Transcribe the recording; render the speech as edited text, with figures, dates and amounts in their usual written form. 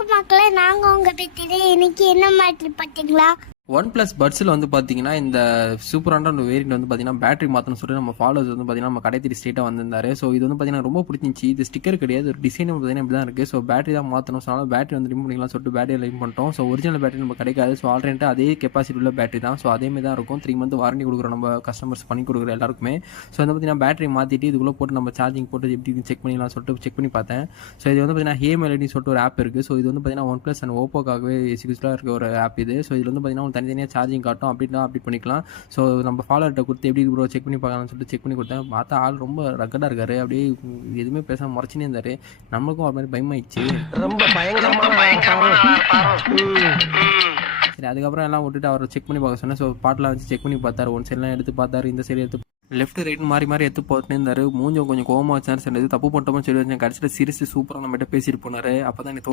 வணக்கம் மக்களே, நாங்க உங்க பேத்திலே இன்னைக்கு என்ன மாதிரி பாத்தீங்களா? OnePlus பட்ஸில் வந்து பார்த்தீங்கன்னா இந்த சூப்பரான ஒரு வேரியன்ட் வந்து பார்த்தீங்கன்னா பேட்டரி மாற்றணும்னு சொல்லிட்டு நம்ம ஃபாலோவர்ஸ் வந்து பார்த்தீங்கன்னா நம்ம கடை தேடி ஸ்ட்ரெயிட்டாக வந்திருந்தாரு. ஸோ இது வந்து பார்த்தீங்கன்னா ரொம்ப பிடிச்சிருந்துச்சி. இது ஸ்டிக்கர் கிடையாது, ஒரு டிசைன் பார்த்தீங்கன்னா இப்படி தான் இருக்குது. ஸோ பேட்டரி தான் மாற்றணும். ஸோ அதனால் பேட்டரி வந்து ரிமூவ் பண்ணிக்கலாம் சொல்லிட்டு பேட்டரி லைன் பண்ணிட்டோம். ஸோ ஒரிஜினல் பேட்டரி நம்ம கிடைக்காது. ஸோ ஆல்ரெடி அதே கெப்பாசிட்டி உள்ள பேட்டரி தான். ஸோ அதேமாதிரி தான் இருக்கும். 3 மந்த் வாரண்டி கொடுக்குறோம் நம்ம கஸ்டமர்ஸ் பண்ணி கொடுக்குற எல்லாருக்குமே. ஸோ வந்து பார்த்தீங்கன்னா பேட்டரி மாற்றிட்டு இதுக்குள்ளே போட்டு நம்ம சார்ஜிங் போட்டு எப்படி செக் பண்ணிக்கலாம் சொல்லிட்டு செக் பண்ணி பார்த்தேன். ஸோ இது வந்து பார்த்தீங்கன்னா ஹேமெலடி சொல்லிட்டு ஒரு ஆப் இருக்குது. ஸோ இது வந்து பார்த்தீங்கன்னா OnePlus அண்ட் ஓப்போக்காகவே எக்ஸ்க்ளூசிவாக இருக்க ஒரு ஆப் இது. ஸோ இதில் வந்து பார்த்தீங்கன்னா தனித்தனியாக சார்ஜிங் காட்டும், அப்படின்னா அப்படி பண்ணிக்கலாம். ஸோ நம்ம ஃபாலோவர்கிட்ட கொடுத்து எப்படி ப்ரோ செக் பண்ணி பார்க்கலாம்னு சொல்லிட்டு செக் பண்ணி கொடுத்தேன். பார்த்தா ஆள் ரொம்ப ரக்கடாக இருக்காரு. அப்படியே எதுவுமே பேசாமல் முறைச்சினே இருந்தார். நமக்கும் அது மாதிரி பயமாயிடுச்சு. ரொம்ப சரி, அதுக்கப்புறம் எல்லாம் விட்டுட்டு அவரை செக் பண்ணி பார்க்க சொன்னேன். ஸோ பாட்டெலாம் வச்சு செக் பண்ணி பார்த்தாரு. ஒன் சைட்லாம் எடுத்து பார்த்தாரு, இந்த சைடு எடுத்து லெஃப்ட் ரைட் மாறி மாறி எடுத்து போட்டுன்னு இருந்தார். மூஞ்சம் கொஞ்சம் கோவமாக வச்சாரு. சரி, தப்பு பண்ணிட்டோம்னு சொல்லி வச்சேன். கடைசியில் சிரிச்சு சூப்பராக நம்மகிட்ட பேசிட்டு போனார். அப்போ தான் எனக்கு தோணுச்சு